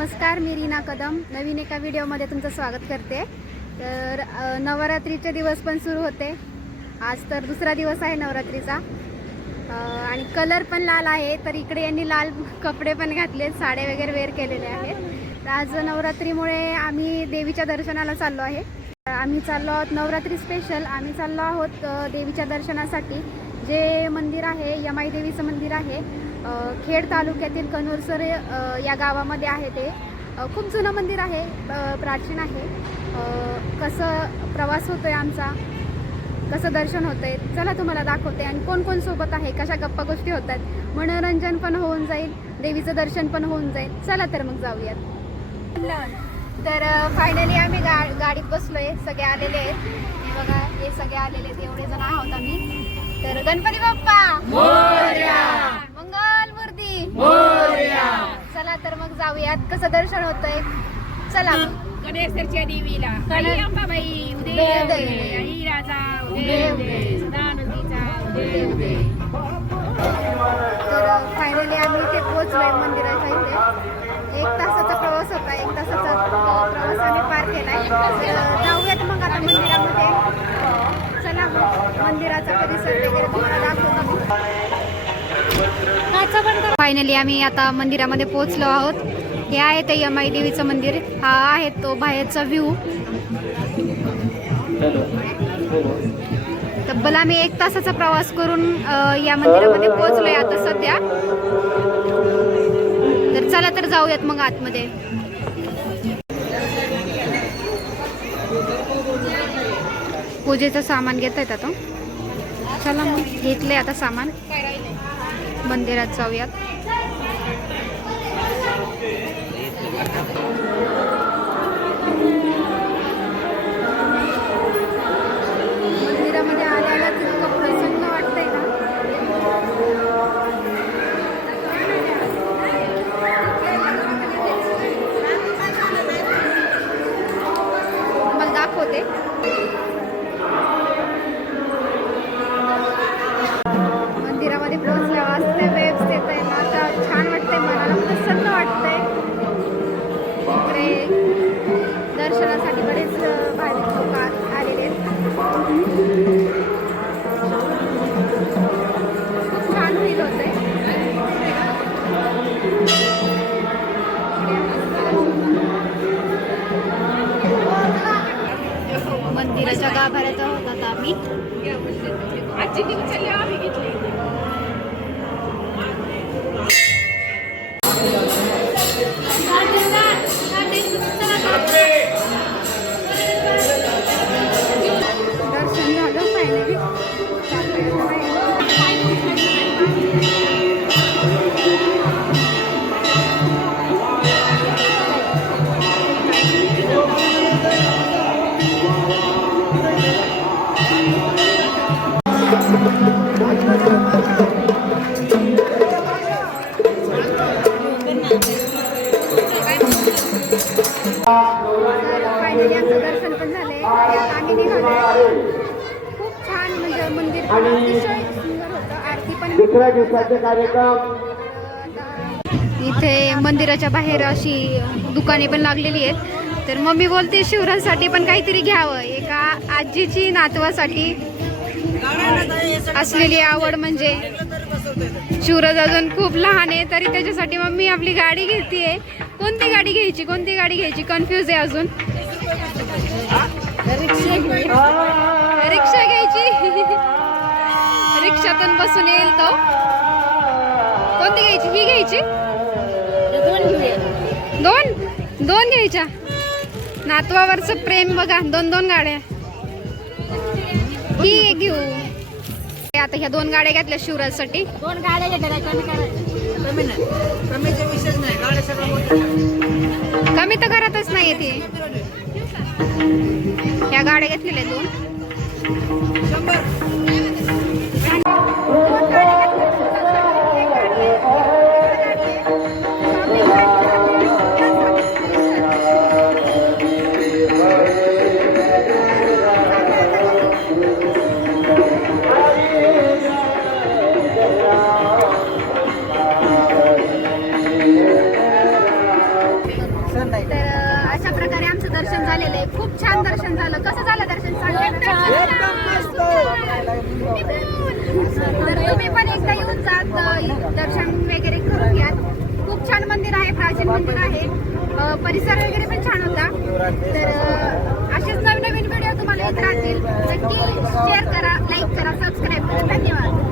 नमस्कार मी रीना कदम. नवीन एका व्हिडिओमध्ये तुमचं स्वागत करते. तर नवरात्रीचे दिवस पण सुरू होते. आज तर दुसरा दिवस आहे नवरात्रीचा. आणि कलर पण लाल आहे तर इकडे यांनी लाल कपडे पण घातले साडे वगैरे वेअर केलेले आहेत. तर आज नवरात्रीमुळे आम्ही देवीच्या दर्शनाला चाललो आहे. तर आम्ही चाललो आहोत नवरात्री स्पेशल आम्ही चाललो आहोत देवीच्या दर्शनासाठी. जे मंदिर आहे यमाई देवीचं मंदिर आहे खेड तालुक्यातील कनोरसर या गावामध्ये आहे ते. खूप जुनं मंदिर आहे प्राचीन आहे. कसं प्रवास होतो आहे आमचा कसं दर्शन होतंय चला तुम्हाला दाखवते. आणि कोण कोण सोबत आहे कशा गप्पा गोष्टी होतात मनोरंजन पण होऊन जाईल देवीचं दर्शन पण होऊन जाईल. चला तर मग जाऊयात. तर फायनली आम्ही गा गाडीत बसलोय सगळे आलेले आहेत. हे बघा हे सगळे आलेले आहेत एवढे जण आहोत आम्ही. तर गणपती बाप्पा! मंगल मूर्ती. चला तर मग जाऊयात. कसं दर्शन होतंय? चला. गणेशच्या देवीला. गणेश- आई अंबाबाई उदे उदे उदे उदे. आई राजा उदे उदे उदे. उदे सदानंदीचा उदे उदे तर फायनली आम्ही इथे पोहोचलोय मंदिराच्या इथे. एक तासाचा प्रवास होता. एक तासाचा प्रवास आम्ही पार तर जाऊयात मग आता मंदिरामध्ये. चला मग मंदिराचा परिसर वगैरे तुम्हाला दाखवतो. फायनली आम्ही आता मंदिरामध्ये पोहोचलो आहोत. हे आहे ते यमाई देवीचं मंदिर. हा आहे तो बाहेरचा व्ह्यू तब्बल आम्ही एक तासाचा प्रवास करून या मंदिरामध्ये पोहोचलोय आता सध्या. तर चला तर जाऊयात मग आतमध्ये. पूजेचं सामान घेत आहेत आता चला मग घेतलंय आता सामान. मंदिरात जाऊयात. आजची ती उचलली आम्ही घेतली दर्शन फायनली आमचं दर्शन पण झालंय. आणि आता आम्ही निघालोय खूप छान म्हणजे मंदिर पण अतिशय सुंदर होतं. आरती पण दुसऱ्या दिवसाचे कार्यक्रम. इथे मंदिराच्या बाहेर अशी दुकाने पण लागलेली आहेत. तर मम्मी बोलते शिवरांसाठी पण काहीतरी घ्यावं. एका आजीची नातवासाठी असलेली आवड म्हणजे शिवराज अजून खूप लहान आहे तरी त्याच्यासाठी मम्मी आपली गाडी घेतीये. कोणती गाडी घ्यायची कोणती गाडी घ्यायची? कन्फ्यूज आहे अजून. रिक्षा घ्यायची. रिक्षातून बसून येईल तो. कोणती घ्यायची? ही घ्यायची. दोन. दोन घ्यायच्या. नातवावरचं प्रेम बघा. दोन दोन गाड्या. एक घेऊ. आता ह्या दोन गाड्या घेतल्या शिवराजसाठी. दोन गाड्या घेतल्या कमी कमीचा विषयच नाही. गाड्या सगळं कमी तर घरातच नाही ती. ह्या गाड्या घेतलेल्या दोन. सण पण आहे. परिसर वगैरे पण छान होता. तर असेच नवीन नवीन व्हिडिओ तुम्हाला येत राहतील. नक्की शेअर करा लाईक करा सबस्क्राईब करा. धन्यवाद.